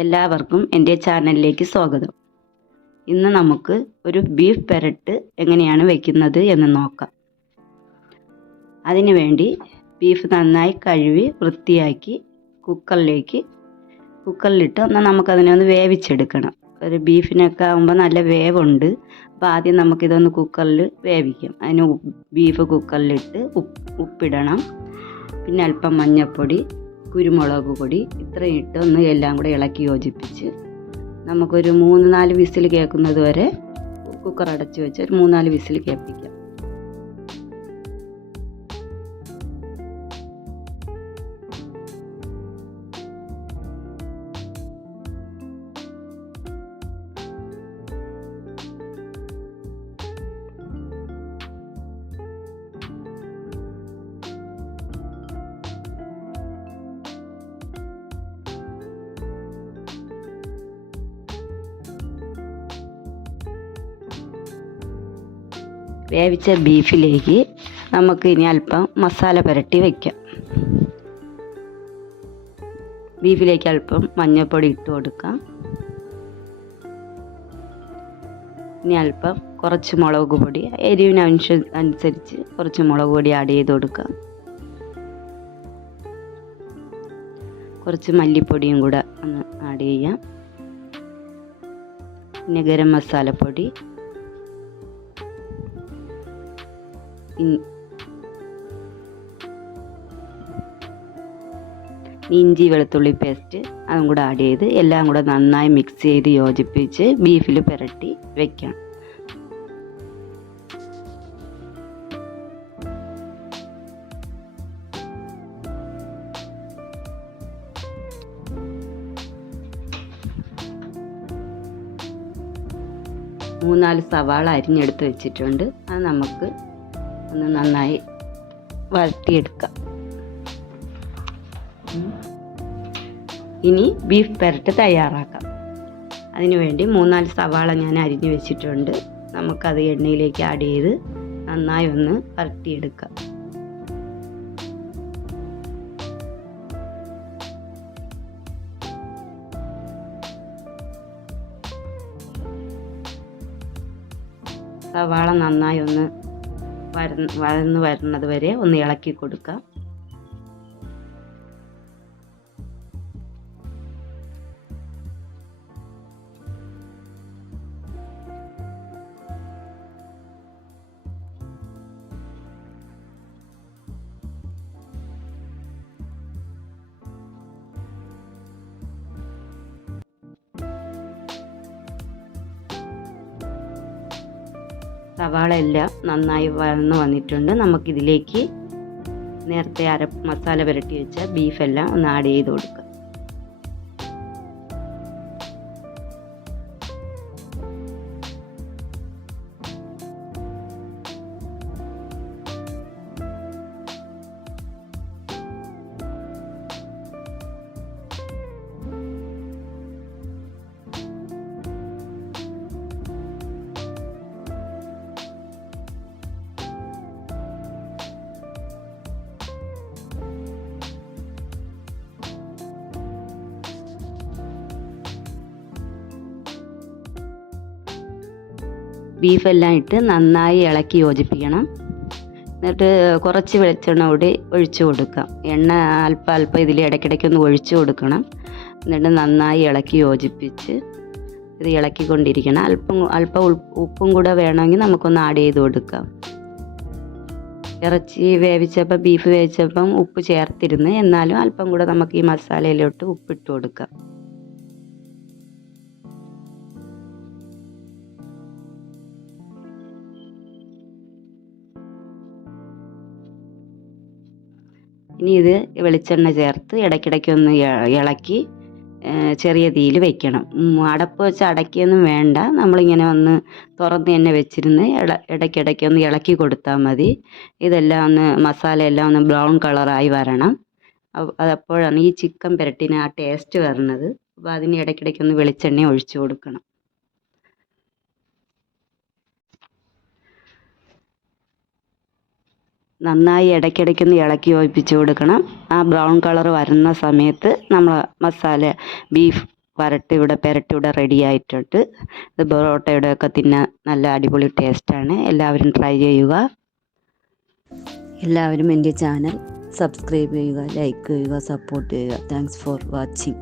എല്ലാവർക്കും എൻ്റെ ചാനലിലേക്ക് സ്വാഗതം. ഇന്ന് നമുക്ക് ഒരു ബീഫ് പെരട്ട് എങ്ങനെയാണ് വയ്ക്കുന്നത് എന്ന് നോക്കാം. അതിനുവേണ്ടി ബീഫ് നന്നായി കഴുകി വൃത്തിയാക്കി കുക്കറിലിട്ട് നമുക്കതിനെ ഒന്ന് വേവിച്ചെടുക്കണം. ഒരു ബീഫിനൊക്കെ ആകുമ്പോൾ നല്ല വേവുണ്ട്. അപ്പോൾ ആദ്യം നമുക്കിതൊന്ന് കുക്കറിൽ വേവിക്കാം. അതിന് ബീഫ് കുക്കറിലിട്ട് ഉപ്പിടണം. പിന്നെ അല്പം മഞ്ഞൾപ്പൊടി, കുരുമുളക് പൊടി ഇത്രയും ഇട്ട് ഒന്ന് എല്ലാം കൂടെ ഇളക്കി യോജിപ്പിച്ച് നമുക്കൊരു 3-4 വിസിൽ കേൾക്കുന്നത് വരെ കുക്കർ അടച്ച് വെച്ച് ഒരു 3-4 വിസിൽ കേൾപ്പിക്കാം. വേവിച്ച ബീഫിലേക്ക് നമുക്ക് ഇനി അല്പം മസാല പുരട്ടി വയ്ക്കാം. ബീഫിലേക്ക് അല്പം മഞ്ഞൾപ്പൊടി ഇട്ട് കൊടുക്കാം. ഇനി അല്പം കുറച്ച് മുളക് പൊടി, എരിവിന് അനുസരിച്ച് കുറച്ച് മുളക് പൊടി ആഡ് ചെയ്ത് കൊടുക്കാം. കുറച്ച് മല്ലിപ്പൊടിയും കൂടെ ഒന്ന് ആഡ് ചെയ്യാം. പിന്നെ ഗരം മസാലപ്പൊടി, ഇഞ്ചി വെളുത്തുള്ളി പേസ്റ്റ് അതും കൂടെ ആഡ് ചെയ്ത് എല്ലാം കൂടെ നന്നായി മിക്സ് ചെയ്ത് യോജിപ്പിച്ച് ബീഫിൽ പുരട്ടി വെക്കണം. മൂന്നാല് സവാള അരിഞ്ഞെടുത്ത് വെച്ചിട്ടുണ്ട്. അത് നമുക്ക് ഒന്ന് നന്നായി വഴറ്റിയെടുക്കാം. ഇനി ബീഫ് പെരട്ട് തയ്യാറാക്കാം. അതിനുവേണ്ടി 3-4 സവാള ഞാൻ അരിഞ്ഞു വെച്ചിട്ടുണ്ട്. നമുക്കത് എണ്ണയിലേക്ക് ആഡ് ചെയ്ത് നന്നായി ഒന്ന് വഴറ്റിയെടുക്കാം. സവാള നന്നായി ഒന്ന് വഴന്ന് വരുന്നത് വരെ ഒന്ന് ഇളക്കി കൊടുക്കാം. സവാള എല്ലാം നന്നായി വഴന്ന് വന്നിട്ടുണ്ട്. നമുക്കിതിലേക്ക് നേരത്തെ മസാല പുരട്ടി വെച്ച ബീഫെല്ലാം ഒന്ന് ആഡ് ചെയ്ത് കൊടുക്കാം. ബീഫെല്ലാം ഇട്ട് നന്നായി ഇളക്കി യോജിപ്പിക്കണം. എന്നിട്ട് കുറച്ച് വെളിച്ചെണ്ണ കൂടി ഒഴിച്ചു കൊടുക്കാം. എണ്ണ അല്പം ഇതിൽ ഇടയ്ക്കിടയ്ക്കൊന്ന് ഒഴിച്ചു കൊടുക്കണം. എന്നിട്ട് നന്നായി ഇളക്കി യോജിപ്പിച്ച് ഇത് ഇളക്കിക്കൊണ്ടിരിക്കണം. അല്പം ഉപ്പും കൂടെ വേണമെങ്കിൽ നമുക്കൊന്ന് ആഡ് ചെയ്ത് കൊടുക്കാം. ബീഫ് വേവിച്ചപ്പം ഉപ്പ് ചേർത്തിരുന്ന്, എന്നാലും അല്പം കൂടെ നമുക്ക് ഈ മസാലയിലോട്ട് ഉപ്പിട്ട് കൊടുക്കാം. ഇനി ഇത് വെളിച്ചെണ്ണ ചേർത്ത് ഇടയ്ക്കിടയ്ക്കൊന്ന് ഇളക്കി ചെറിയ തീയിൽ വെക്കണം. അടപ്പ് വെച്ച് അടയ്ക്കൊന്നും വേണ്ട. നമ്മളിങ്ങനെ ഒന്ന് തുറന്ന് തന്നെ വെച്ചിരുന്ന് ഇടയ്ക്കിടയ്ക്കൊന്ന് ഇളക്കി കൊടുത്താൽ മതി. ഇതെല്ലാം ഒന്ന് മസാലയെല്ലാം ഒന്ന് ബ്രൗൺ കളറായി വരണം. അതപ്പോഴാണ് ഈ ചിക്കൻ പുരട്ടിന് ആ ടേസ്റ്റ് വരുന്നത്. അപ്പോൾ അതിന് ഇടയ്ക്കിടയ്ക്കൊന്ന് വെളിച്ചെണ്ണ ഒഴിച്ചു കൊടുക്കണം. നന്നായി ഇടയ്ക്കിടയ്ക്കൊന്ന് ഇളക്കി യോജിപ്പിച്ച് കൊടുക്കണം. ആ ബ്രൗൺ കളർ വരുന്ന സമയത്ത് നമ്മൾ ബീഫ് പെരട്ടി ഇവിടെ റെഡി ആയിട്ടുണ്ട്. ഇത് പൊറോട്ടയുടെ ഒക്കെ തിന്നാൻ നല്ല അടിപൊളി ടേസ്റ്റാണ്. എല്ലാവരും ട്രൈ ചെയ്യുക. എല്ലാവരും എൻ്റെ ചാനൽ സബ്സ്ക്രൈബ് ചെയ്യുക, ലൈക്ക് ചെയ്യുക, സപ്പോർട്ട് ചെയ്യുക. Thanks for watching.